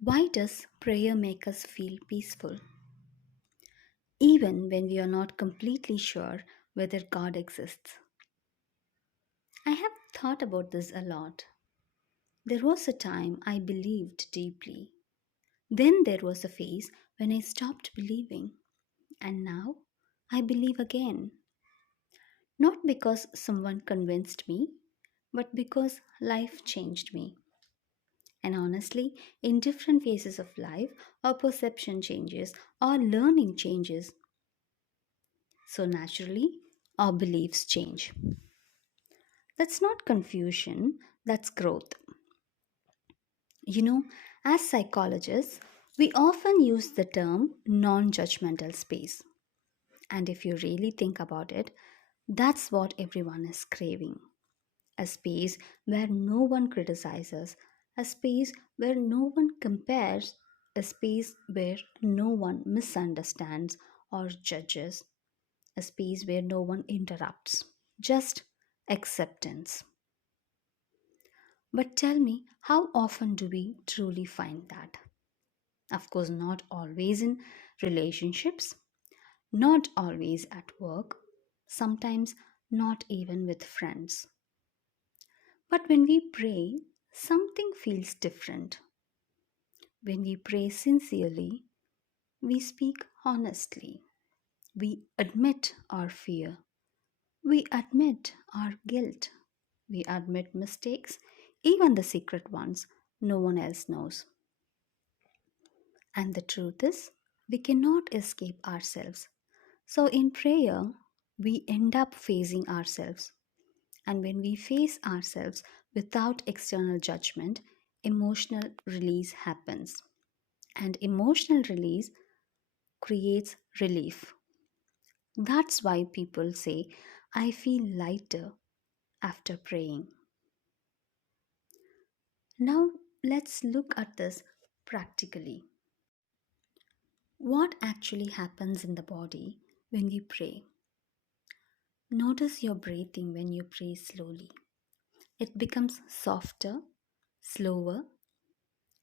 Why does prayer make us feel peaceful? Even when we are not completely sure whether God exists. I have thought about this a lot. There was a time I believed deeply. Then there was a phase when I stopped believing. And now I believe again. Not because someone convinced me, but because life changed me. And honestly, in different phases of life, our perception changes, our learning changes. So naturally, our beliefs change. That's not confusion, that's growth. You know, as psychologists, we often use the term non judgmental space. And if you really think about it, that's what everyone is craving, a space where no one criticizes, a space where no one compares, a space where no one misunderstands or judges, a space where no one interrupts, just acceptance. But tell me, how often do we truly find that? Of course, not always in relationships, not always at work, sometimes not even with friends. But when we pray, something feels different. When we pray sincerely, we speak honestly. We admit our fear. We admit our guilt. We admit mistakes, even the secret ones no one else knows. And the truth is, we cannot escape ourselves. So in prayer, we end up facing ourselves. And when we face ourselves without external judgment, emotional release happens. And emotional release creates relief. That's why people say, I feel lighter after praying. Now, let's look at this practically. What actually happens in the body when we pray? Notice your breathing when you pray slowly. It becomes softer, slower,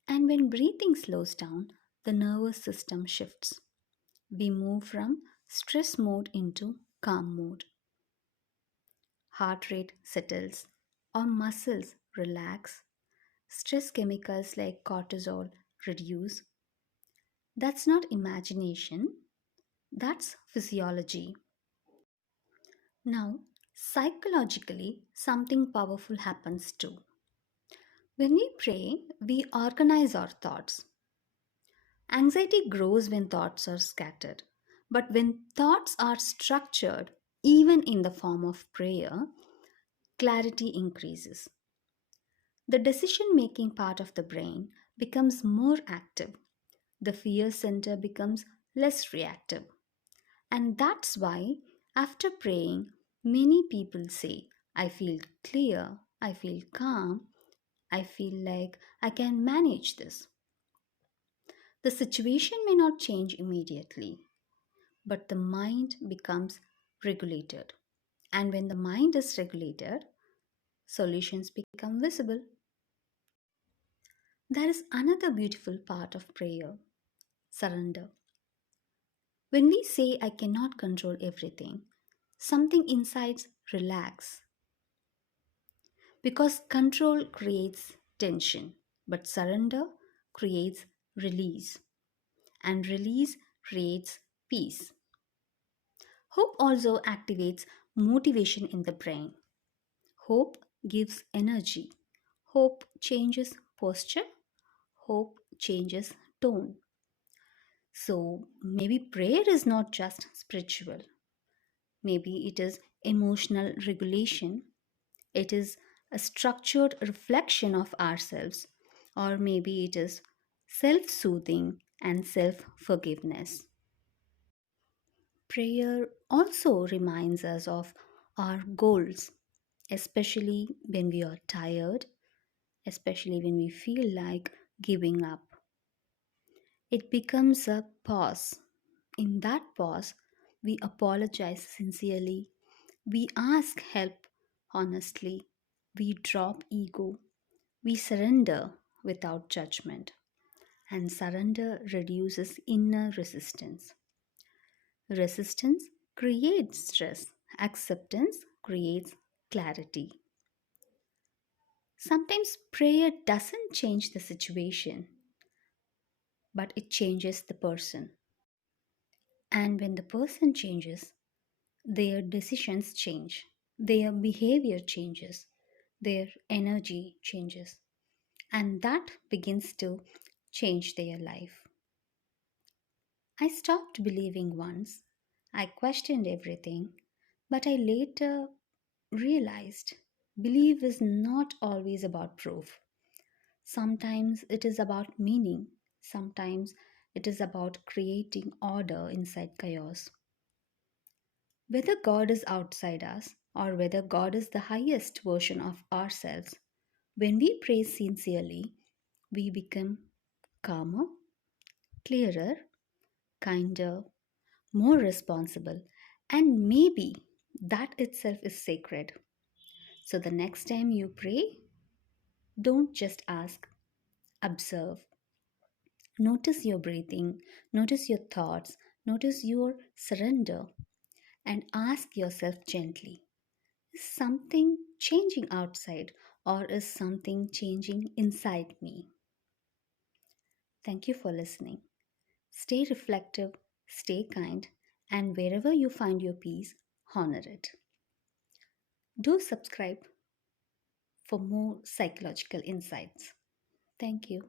and when breathing slows down, the nervous system shifts. We move from stress mode into calm mode. Heart rate settles, our muscles relax, stress chemicals like cortisol reduce. That's not imagination, that's physiology. Now, psychologically, something powerful happens too. When we pray, we organize our thoughts. Anxiety grows when thoughts are scattered. But when thoughts are structured, even in the form of prayer, clarity increases. The decision making part of the brain becomes more active. The fear center becomes less reactive. And that's why, after praying, many people say, I feel clear, I feel calm, I feel like I can manage this. The situation may not change immediately, but the mind becomes regulated. And when the mind is regulated, solutions become visible. There is another beautiful part of prayer, surrender. When we say, I cannot control everything, something inside relax because control creates tension, but surrender creates release, and release creates peace. Hope also activates motivation in the brain. Hope gives energy. Hope changes posture. Hope changes tone. So maybe prayer is not just spiritual. Maybe it is emotional regulation. It is a structured reflection of ourselves. Or maybe it is self soothing and self forgiveness. Prayer also reminds us of our goals, especially when we are tired, especially when we feel like giving up. It becomes a pause. In that pause, we apologize sincerely, we ask help honestly, we drop ego, we surrender without judgment. and surrender reduces inner resistance. Resistance creates stress, acceptance creates clarity. Sometimes prayer doesn't change the situation, but it changes the person. And when the person changes, their decisions change, their behavior changes, their energy changes, and that begins to change their life. I stopped believing once. I questioned everything, but I later realized belief is not always about proof. Sometimes it is about meaning, sometimes it is about creating order inside chaos. Whether God is outside us or whether God is the highest version of ourselves, when we pray sincerely, we become calmer, clearer, kinder, more responsible, and maybe that itself is sacred. So the next time you pray, don't just ask, observe. Notice your breathing, notice your thoughts, notice your surrender, and ask yourself gently, is something changing outside or is something changing inside me? Thank you for listening. Stay reflective, stay kind, and wherever you find your peace, honor it. Do subscribe for more psychological insights. Thank you.